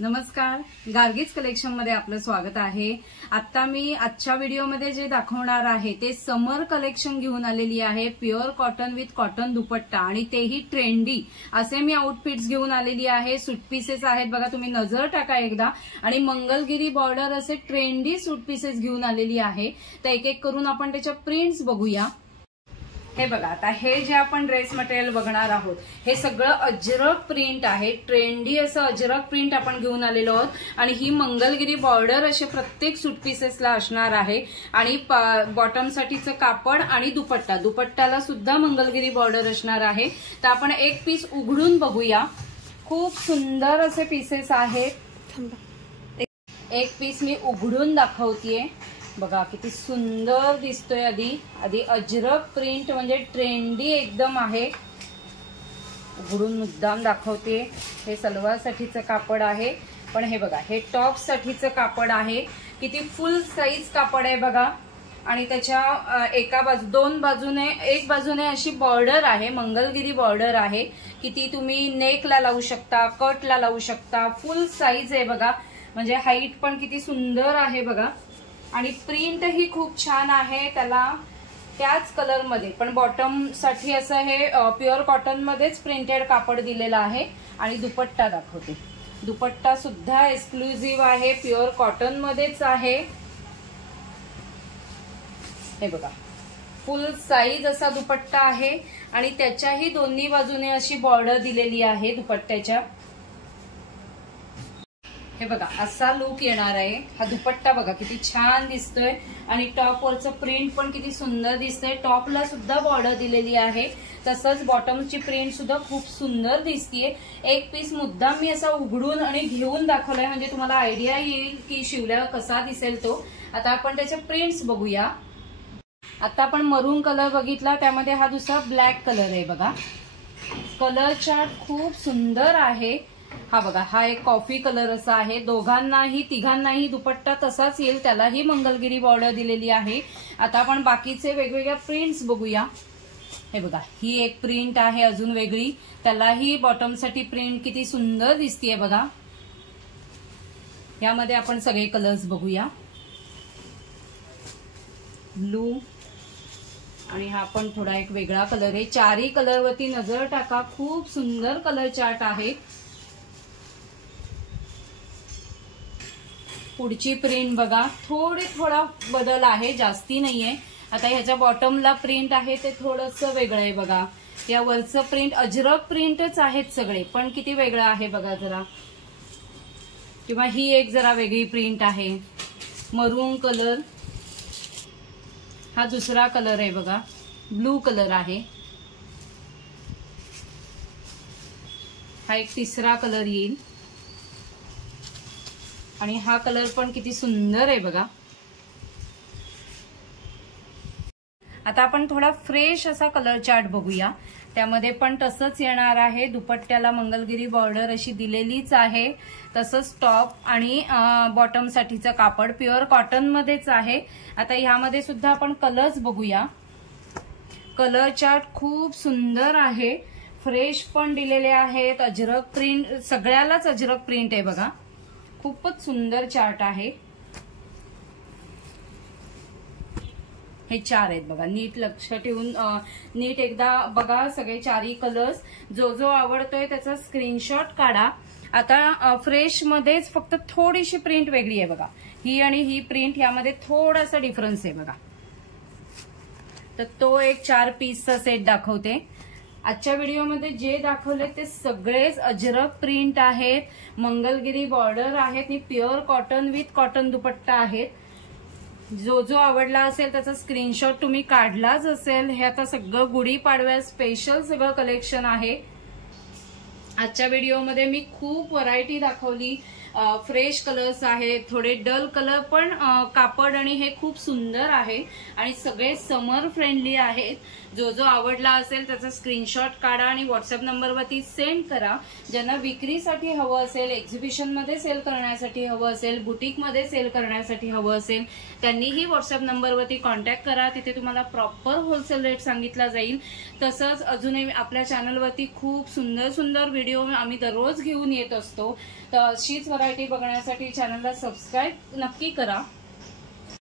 नमस्कार, गार्गीज कलेक्शन मध्ये आपलं स्वागत आहे। आता मी आजच्या व्हिडिओमध्ये जे दाखवणार आहे ते समर कलेक्शन घेऊन आलेली आहे। प्युअर कॉटन विथ कॉटन दुपट्टा आणि तेही ट्रेंडी असे मी आउटफिट्स घेऊन आलेली आहे। सूट पीसेस आहेत बघा, तुम्ही नजर टाका एकदा। आणि मंगलगिरी बॉर्डर असे ट्रेंडी सूट पीसेस घेऊन आलेली आहे। तर एक एक करून आपण त्याच्या प्रिंट्स बघूया। हे बघा, आता हे जे आपण ड्रेस मटेरियल बघणार आहोत हे सगळं अजरक प्रिंट आहे। ट्रेंडी असं अजरक प्रिंट आपण घेऊन आलेलो आहोत आणि ही मंगलगिरी बॉर्डर असे प्रत्येक सूट पीसेसला असणार आहे। आणि बॉटम साठीचं कापड आणि दुपट्ट्याला सुद्धा मंगलगिरी बॉर्डर असणार आहे। तर आपण एक पीस उघडून बघूया। खूप सुंदर असे पीसेस आहेत। एक पीस मी उघडून दाखवतेय बघा, किती सुंदर दिसतोय। आधी अजरक प्रिंट म्हणजे ट्रेंडी एकदम आहे। उघडून मुद्दाम दाखवते। हे सलवार साठीचं कापड आहे, पण हे बघा हे टॉप साठीचं कापड आहे। किती फुल साईज कापड आहे बघा। आणि त्याच्या एक बाजूने अशी बॉर्डर आहे, मंगलगिरी बॉर्डर आहे। किती तुम्ही नेकला लावू शकता, कटला लावू शकता। फुल साईज आहे बघा, म्हणजे हाईट पण किती सुंदर आहे बघा। आणि प्रिंट ही खूप छान आहे त्याला, त्याच कलर मध्ये। पण बॉटम साठी असं हे प्युअर कॉटन मध्येच प्रिंटेड कापड दिलेलं आहे। आणि दुपट्टा दाखवते। दुपट्टा सुद्धा एक्सक्लुझिव्ह आहे, प्युअर कॉटन मध्येच आहे। हे बघा, फुल साईज असा दुपट्टा आहे आणि त्याच्याही दोन्ही बाजूने अशी बॉर्डर दिलेली आहे दुपट्ट्याच्या। हे बघा, असा लुक येणार आहे। हा दुपट्टा बघा किती छान दिसतोय आणि टॉप वरचं प्रिंट पण किती सुंदर दिसतंय। टॉपला सुद्धा बॉर्डर दिलेली आहे, तसंच बॉटमची प्रिंट सुद्धा खूप सुंदर दिसतीये। एक पीस मुद्दाम मी असा उघडून आणि घेऊन दाखवलाय, म्हणजे तुम्हाला आयडिया येईल की शिवल्यावर कसा दिसेल तो। आता आपण त्याचे प्रिंट्स बघूया। आता आपण मरून कलर बघितला, त्यामध्ये हा दुसरा ब्लॅक कलर आहे बघा। कलर चार्ट खूप सुंदर आहे। हा बघा, हा एक कॉफी कलर असा आहे। तिघांनाही दुपट्टा तसाच येईल, त्यालाही मंगलगिरी बॉर्डर दिलेली आहे। आता आपण बाकीचे वेगवेगळ्या प्रिंट्स बघूया। हे बघा, ही एक प्रिंट आहे अजून वेगळी, त्यालाही बॉटम साठी प्रिंट किती सुंदर दिसतीये बघा। यामध्ये आपण सगळे कलर्स बघूया। ब्लू आणि हा पण थोडा एक वेगळा कलर आहे। चारही कलरवरती नजर टाका, खूप सुंदर कलर चार्ट आहे। पुढची प्रिंट बघा, थोडा बदल आहे, जास्ती नाहीये। आता ह्याच्या बॉटमला प्रिंट आहे ते थोडंसं वेगळं आहे बघा। या वरचं प्रिंट अजरक प्रिंटच आहेत सगळे, पण किती वेगळं आहे बघा जरा। किंवा ही एक जरा वेगळी प्रिंट आहे। मरून कलर, हा दुसरा कलर आहे बघा। ब्लू कलर आहे, हा एक तिसरा कलर येईल। आणि हा कलर पण किती सुंदर आहे बघा। आता आपण थोडा फ्रेश असा कलर चार्ट बघूया। त्यामध्ये पण तसंच येणार आहे, दुपट्ट्याला मंगलगिरी बॉर्डर अशी दिलेलीच आहे। तसंच टॉप आणि बॉटम साठीचं कापड प्युअर कॉटन मध्येच आहे। आता ह्यामध्ये सुद्धा आपण कलर्स बघूया। कलर चार्ट खूप सुंदर आहे, फ्रेश पण दिलेले आहेत। अजरक प्रिंट, सगळ्यालाच अजरक प्रिंट आहे बघा। खूपच सुंदर चार्ट आहे। हे चार आहेत बघा, नीट लक्ष ठेवून नीट एकदा बघा सगळे चारही कलर्स। जो आवडतोय त्याचा स्क्रीनशॉट काढा। आता फ्रेश मध्येच फक्त थोडीशी प्रिंट वेगळी आहे बघा। ही आणि ही प्रिंट यामध्ये थोडासा डिफरन्स आहे बघा। तर तो एक 4 पीसचा सेट दाखवते। आजच्या व्हिडिओमध्ये जे दाखवले ते सगळेच अजरक प्रिंट आहेत, मंगलगिरी बॉर्डर आहेत आणि प्युअर कॉटन विथ कॉटन दुपट्टा आहेत। जो आवडला असेल त्याचा स्क्रीनशॉट तुम्ही काढलाच असेल। हे आता सगळं गुढीपाडव्या स्पेशल सगळं कलेक्शन आहे। आजच्या व्हिडिओमध्ये मी खूप व्हरायटी दाखवली। फ्रेश कलर्स आहेत, थोडे डल कलर, पण कापड आणि हे खूप सुंदर आहे आणि सगळे समर फ्रेंडली आहेत। जो आवडला असेल त्याचा स्क्रीनशॉट काढा आणि व्हॉट्सअप नंबरवरती सेंड करा। ज्यांना विक्रीसाठी हवं असेल, एक्झिबिशन मध्ये सेल करण्यासाठी हवं असेल, बुटीक मध्ये सेल करण्यासाठी हवं असेल, त्यांनीही व्हॉट्सअप नंबरवरती कॉन्टॅक्ट करा। तिथे तुम्हाला प्रॉपर होलसेल रेट सांगितला जाईल। तसंच अजूनही आपल्या चॅनलवरती खूप सुंदर सुंदर व्हिडिओ आम्ही दररोज घेऊन येत असतो. तर अशीच व्हरायटी बघण्यासाठी चॅनलला सबस्क्राईब नक्की करा.